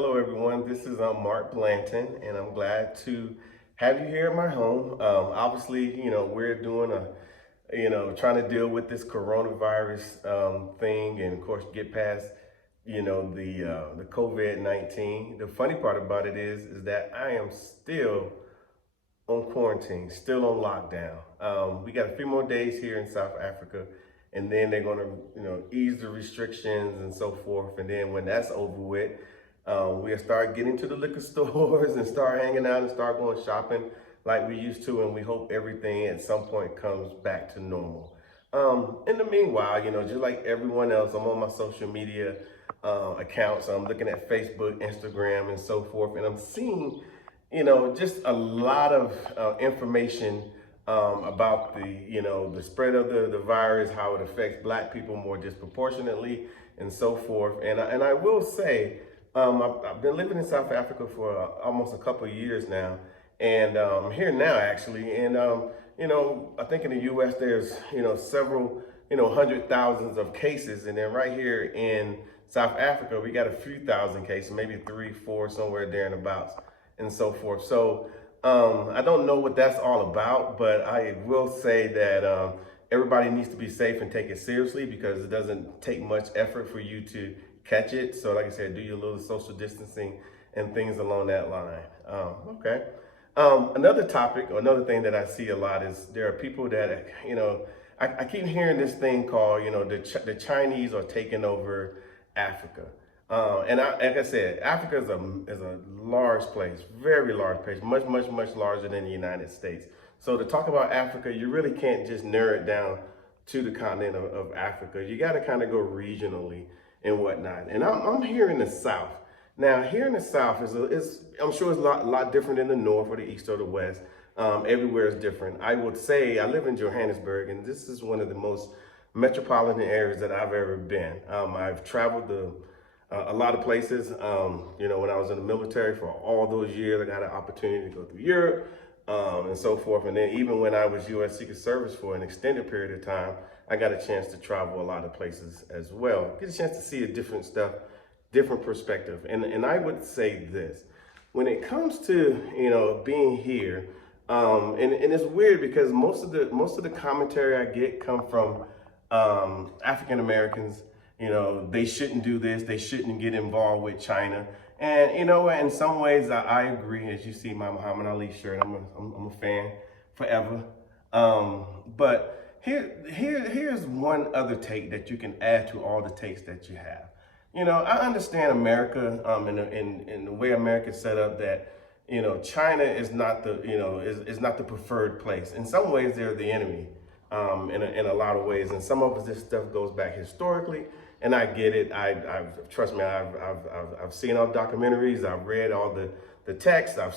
Hello, everyone. This is Mark Blanton, and I'm glad to have you here in my home. Obviously, we're doing trying to deal with this coronavirus thing, and of course, get past, the COVID-19. The funny part about it is that I am still on quarantine, still on lockdown. We got a few more days here in South Africa, and then they're going to, ease the restrictions and so forth. And then when that's over with, we'll start getting to the liquor stores and start hanging out and start going shopping like we used to. And we hope everything at some point comes back to normal. In the meanwhile, just like everyone else, I'm on my social media accounts. I'm looking at Facebook, Instagram, and so forth, and I'm seeing just a lot of information about the spread of the virus, how it affects Black people more disproportionately, and so forth. And I will say, I've been living in South Africa for almost a couple of years now, and I'm here now actually. And I think in the U.S. there's several hundred thousands of cases, and then right here in South Africa we got a few thousand cases, maybe 3, 4, somewhere there and abouts, and so forth. So I don't know what that's all about, but I will say that everybody needs to be safe and take it seriously, because it doesn't take much effort for you to catch it. So like I said, do your little social distancing and things along that line. Okay. Another topic, or another thing that I see a lot is there are people that, I keep hearing this thing called, the Chinese are taking over Africa. Like I said, Africa is a large place, very large place, much, much, much larger than the United States. So to talk about Africa, you really can't just narrow it down to the continent of Africa. You got to kind of go regionally and whatnot. And I'm here in the South. Now, here in the South is I'm sure it's a lot different in the North or the East or the West. Everywhere is different. I would say I live in Johannesburg, and this is one of the most metropolitan areas that I've ever been. I've traveled a lot of places. When I was in the military for all those years, I got an opportunity to go through Europe and so forth. And then even when I was U.S. Secret Service for an extended period of time, I got a chance to travel a lot of places as well. Get a chance to see a different stuff, different perspective. And I would say this, when it comes to, being here, and it's weird because most of the commentary I get come from African Americans. They shouldn't do this. They shouldn't get involved with China. And in some ways, I agree. As you see my Muhammad Ali shirt, I'm a fan forever. But here's one other take that you can add to all the takes that you have. I understand America, in the way America is set up, that China is not is not the preferred place. In some ways, they're the enemy. In a lot of ways, and some of this stuff goes back historically, and I get it. Trust me, I've seen all the documentaries, I've read all the texts, I've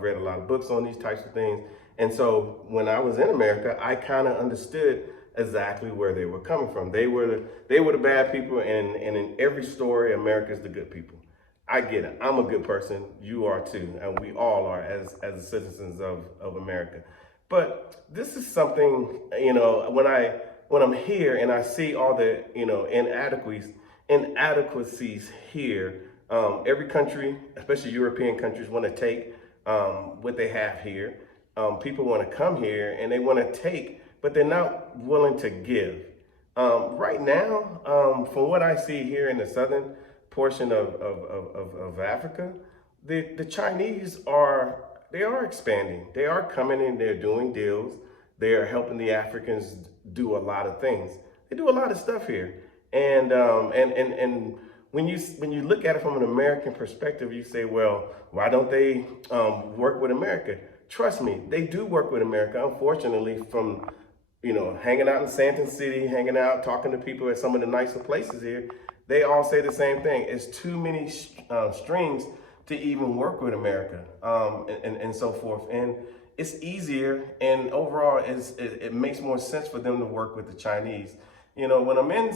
read a lot of books on these types of things, and so when I was in America, I kind of understood exactly where they were coming from. They were the bad people, and in every story, America's the good people. I get it. I'm a good person. You are too, and we all are as citizens of America. But this is something, when I'm here and I see all the, inadequacies here, every country, especially European countries, want to take what they have here. People want to come here and they want to take, but they're not willing to give. Right now, from what I see here in the southern portion of Africa, the Chinese are expanding. They are coming in, they're doing deals. They are helping the Africans do a lot of things. They do a lot of stuff here. And when you look at it from an American perspective, you say, well, why don't they work with America? Trust me, they do work with America. Unfortunately, from hanging out in Santon City, hanging out, talking to people at some of the nicer places here, they all say the same thing. It's too many strings to even work with America, and so forth. And it's easier, and overall, it makes more sense for them to work with the Chinese. When I'm in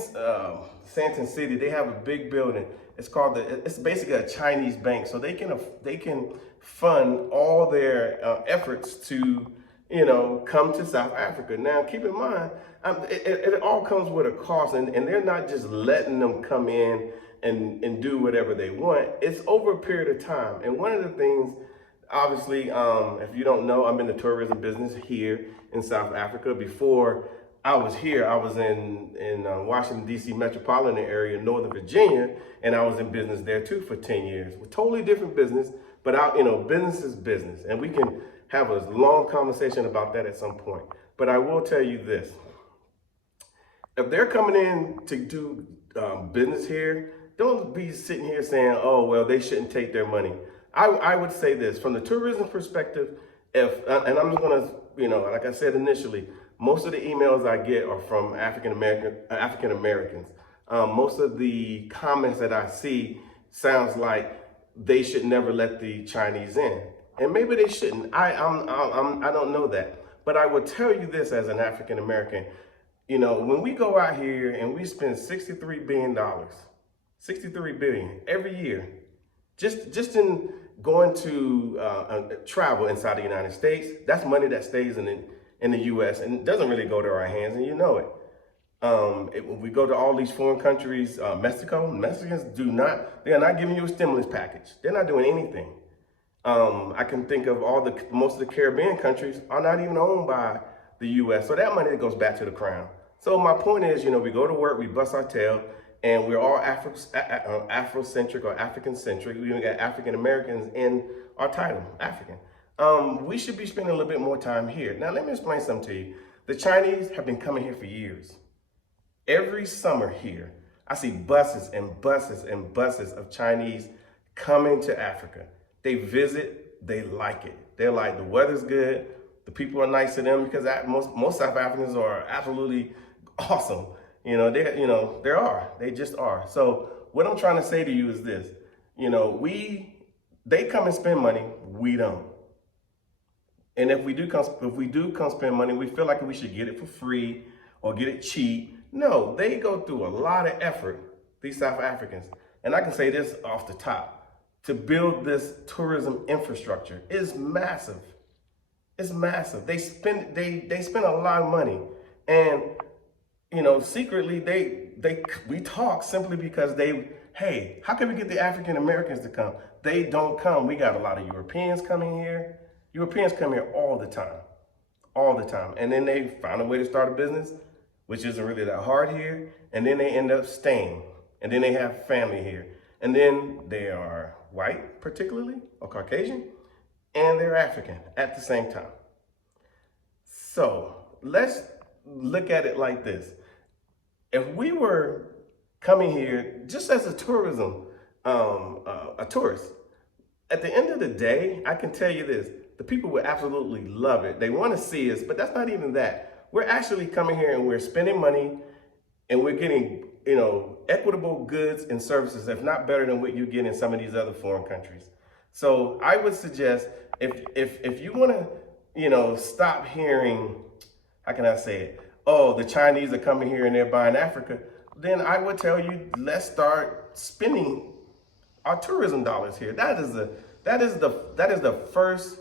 Santon City, they have a big building. It's basically a Chinese bank, so they can fund all their efforts to come to South Africa. Now, keep in mind, it all comes with a cost, and they're not just letting them come in and do whatever they want. It's over a period of time. And one of the things, obviously, if you don't know, I'm in the tourism business here in South Africa. Before I was here, I was in Washington, D.C. metropolitan area, Northern Virginia, and I was in business there too for 10 years. With totally different business, but business is business. And we can have a long conversation about that at some point. But I will tell you this. If they're coming in to do business here, don't be sitting here saying, oh, well, they shouldn't take their money. I would say this, from the tourism perspective, and I'm just gonna, like I said initially, most of the emails I get are from African Americans. Most of the comments that I see sounds like they should never let the Chinese in, and maybe they shouldn't. I don't know that, but I will tell you this as an African American. When we go out here and we spend $63 billion, $63 billion every year, just in going to travel inside the United States, that's money that stays in the U.S. and it doesn't really go to our hands, and you know it. When we go to all these foreign countries, Mexicans they are not giving you a stimulus package. They're not doing anything. I can think of most of the Caribbean countries are not even owned by the U.S. So that money goes back to the crown. So my point is, we go to work, we bust our tail, and we're all Afrocentric or African-centric. We even got African Americans in our title, African. We should be spending a little bit more time here. Now, let me explain something to you. The Chinese have been coming here for years. Every summer here, I see buses and buses and buses of Chinese coming to Africa. They visit, they like it. They're like, the weather's good, the people are nice to them, because most South Africans are absolutely awesome. They just are. So what I'm trying to say to you is this, they come and spend money, we don't. And if we do come spend money, we feel like we should get it for free or get it cheap. No, they go through a lot of effort, these South Africans. And I can say this off the top, to build this tourism infrastructure is massive. It's massive. They spend a lot of money. And secretly we talk simply because hey, how can we get the African Americans to come? They don't come. We got a lot of Europeans coming here. Europeans come here all the time. And then they find a way to start a business, which isn't really that hard here. And then they end up staying. And then they have family here. And then they are white, particularly, or Caucasian, and they're African at the same time. So let's look at it like this. If we were coming here just as a tourist, at the end of the day, I can tell you this, the people would absolutely love it. They want to see us, but that's not even that. We're actually coming here and we're spending money and we're getting, equitable goods and services, if not better than what you get in some of these other foreign countries. So I would suggest if you want to, stop hearing, how can I say it? Oh, the Chinese are coming here and they're buying Africa. Then I would tell you, let's start spending our tourism dollars here. That is the first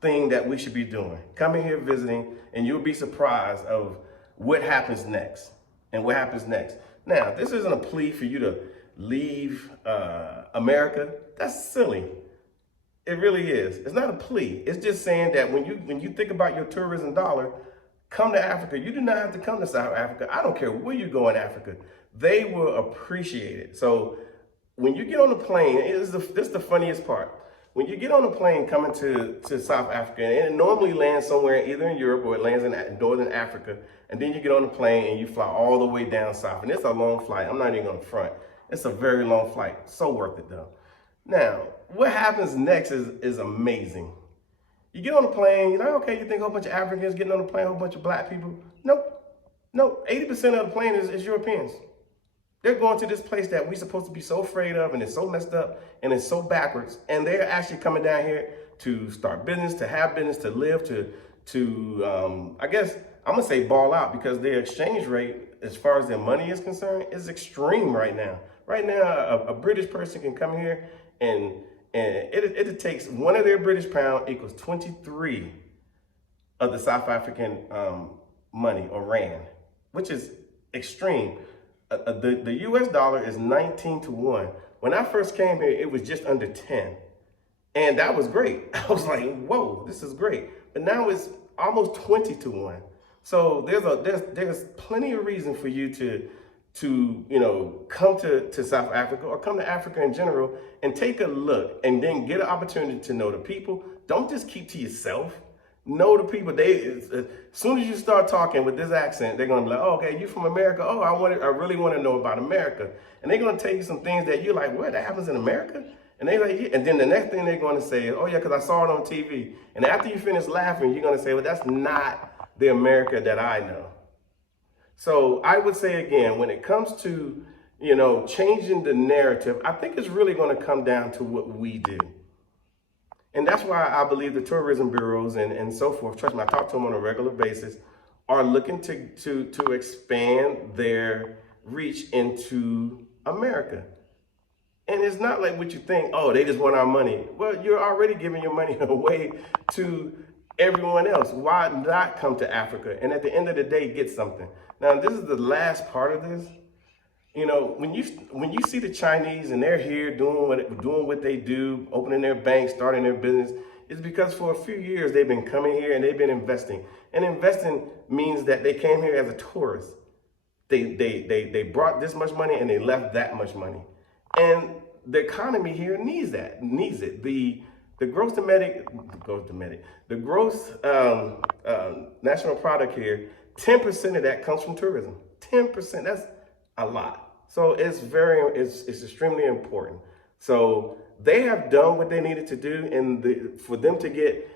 thing that we should be doing. Coming here, visiting, and you'll be surprised of what happens next and what happens next. Now, this isn't a plea for you to leave America. That's silly. It really is. It's not a plea. It's just saying that when you think about your tourism dollar, come to Africa. You do not have to come to South Africa. I don't care where you go in Africa. They will appreciate it. So when you get on the plane, this is the funniest part. When you get on a plane coming to South Africa, and it normally lands somewhere either in Europe or it lands in Northern Africa, and then you get on the plane and you fly all the way down south. And it's a long flight. I'm not even on the front. It's a very long flight. So worth it though. Now, what happens next is amazing. You get on the plane, you're like, okay, you think a whole bunch of Africans getting on the plane, a whole bunch of black people. Nope. 80% of the plane is Europeans. They're going to this place that we're supposed to be so afraid of, and it's so messed up, and it's so backwards. And they're actually coming down here to start business, to have business, to live, to I guess I'm gonna say ball out, because their exchange rate, as far as their money is concerned, is extreme right now. Right now, a British person can come here and it takes one of their British pound equals 23 of the South African money or rand, which is extreme. the US dollar is 19 to 1. When I first came here, it was just under 10. And that was great. I was like, whoa, this is great. But now it's almost 20 to 1. So there's plenty of reason for you to come to South Africa or come to Africa in general and take a look and then get an opportunity to know the people. Don't just keep to yourself. Know the people. As soon as you start talking with this accent, they're gonna be like, oh, okay, you from America? Oh, I really want to know about America. And they're gonna tell you some things that you're like, what? That happens in America? And they like, yeah. And then the next thing they're gonna say is, oh yeah, because I saw it on TV. And after you finish laughing, you're gonna say, well, that's not the America that I know. So I would say again, when it comes to changing the narrative, I think it's really going to come down to what we do. And that's why I believe the tourism bureaus and so forth, trust me, I talk to them on a regular basis, are looking to expand their reach into America. And it's not like what you think, oh, they just want our money. Well, you're already giving your money away to everyone else. Why not come to Africa and at the end of the day get something? Now, this is the last part of this. When you see the Chinese and they're here doing what they do, opening their banks, starting their business, it's because for a few years they've been coming here and they've been investing. And investing means that they came here as a tourist. They brought this much money and they left that much money. And the economy here needs it. The gross national product here, 10% of that comes from tourism. 10%, that's a lot. So it's extremely important. So they have done what they needed to do, and for them to get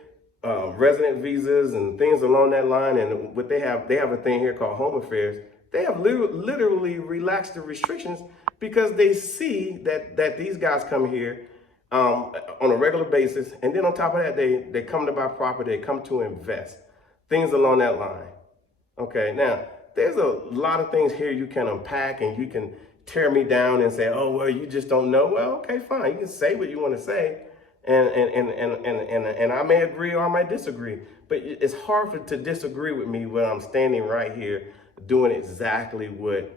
resident visas and things along that line, and what they have a thing here called Home Affairs. They have literally relaxed the restrictions because they see that these guys come here on a regular basis, and then on top of that, they come to buy property, they come to invest, things along that line. Okay, now there's a lot of things here you can unpack, and you can tear me down and say, oh, well, you just don't know. Well, okay, fine, you can say what you want to say, and I may agree or I might disagree, but it's hard to disagree with me when I'm standing right here doing exactly what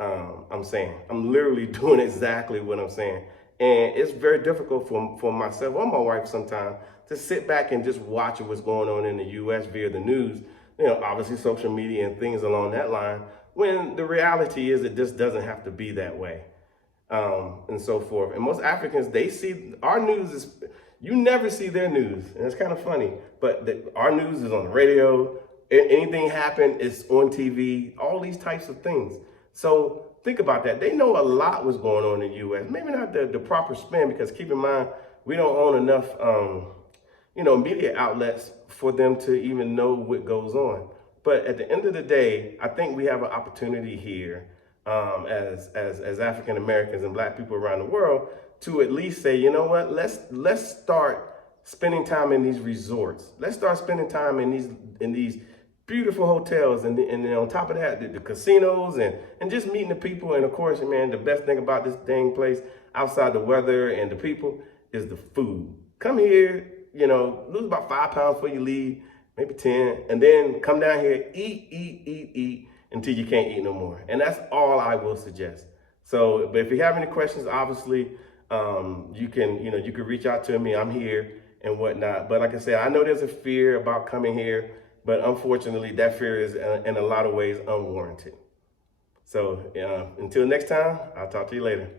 I'm saying. I'm literally doing exactly what I'm saying. And it's very difficult for myself or my wife sometimes to sit back and just watch what's going on in the U.S. via the news, obviously social media and things along that line, when the reality is it just doesn't have to be that way, and so forth. And most Africans, they see our news you never see their news. And it's kind of funny, but our news is on the radio. Anything happen, it's on TV, all these types of things. So think about that. They know a lot what's going on in the U.S. Maybe not the proper spin, because keep in mind, we don't own enough, media outlets for them to even know what goes on. But at the end of the day, I think we have an opportunity here as African Americans and Black people around the world to at least say, you know what, let's start spending time in these resorts. Let's start spending time in these beautiful hotels, and then on top of that, the casinos and just meeting the people. And of course, man, the best thing about this dang place, outside the weather and the people, is the food. Come here, lose about 5 pounds before you leave, maybe 10, and then come down here, eat until you can't eat no more. And that's all I will suggest. So, but if you have any questions, obviously, you can reach out to me. I'm here and whatnot. But like I said, I know there's a fear about coming here, but unfortunately, that fear is in a lot of ways unwarranted. So until next time, I'll talk to you later.